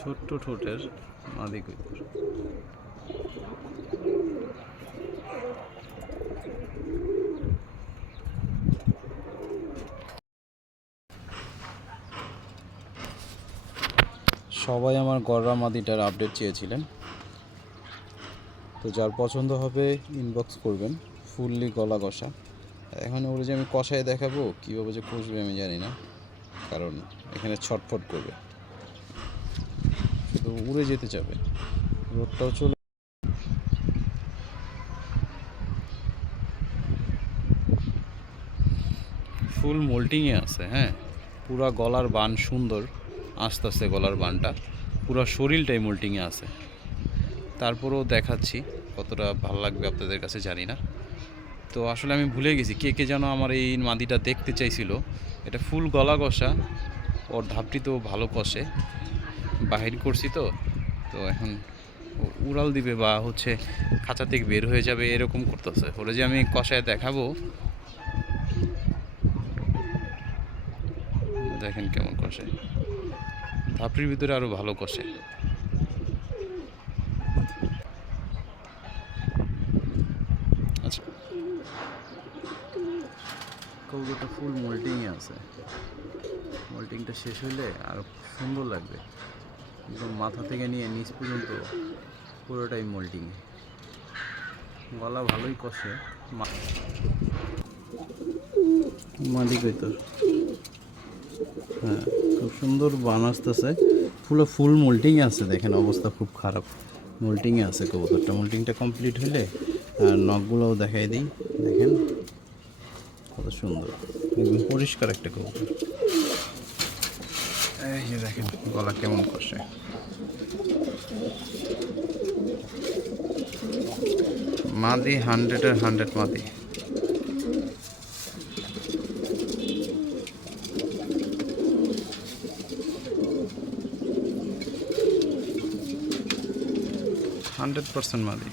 ছোট্ট ঠোঁটের মাদি সবাই আমার গররা মাদিটার আপডেট চেয়েছিলেন। তো যার পছন্দ হবে ইনবক্স করবেন, ফুললি গলা কষা এখন ওর যে আমি কষায় দেখাবো, কীভাবে যে কষবে আমি জানি না, কারণ এখানে ছটফট করবে। শুধু উড়ে যেতে চাবে রোদটাও চলে ফুল মোল্টিংয়ে আছে হ্যাঁ। পুরা গলার বান সুন্দর, আস্তে আস্তে গলার বানটা। পুরো শরীরটাই মোল্টিংয়ে আছে। তারপরেও দেখাচ্ছি কতটা ভালো লাগবে আপনাদের কাছে, জানি না। তো আসলে আমি ভুলে গেছি, কে কে যেন আমার এই মাদিটা দেখতে চাইছিল। এটা ফুল গলা কষা, ওর ধাপটি তো ভালো কষে। বাহির করছি তো। তো এখন উড়াল দিবে বা হচ্ছে খাঁচা থেকে বের হয়ে যাবে, এরকম করতেছে। ওরে যে আমি কষায় দেখাবো। দেখেন কেমন কষে। ধাপড়ির ভিতরে আরও ভালো কষে। আচ্ছা। ফুল মোল্টিংয়ে আছে। মোল্টিংটা শেষ হলে আরও সুন্দর লাগবে। একদম মাথা থেকে নিয়ে নিচ পর্যন্ত পুরোটাই মোল্টিং গলা ভালোই কষে। মা- মাদি পেতর হ্যাঁ খুব সুন্দর বান আসতেছে। পুরো ফুল মোল্টিং আছে, দেখেন অবস্থা খুব খারাপ। মোল্টিংয়ে আছে কবুতরটা। মোল্টিংটা কমপ্লিট হলে আর নখগুলোও দেখাই দিই। দেখেন, কত সুন্দর। একদম পরিষ্কার একটা কবুতর। যে দেখেন গলা কেমন করছে মাদি হান্ড্রেডের হান্ড্রেড মাদি। হান্ড্রেড পার্সেন্ট মাদি।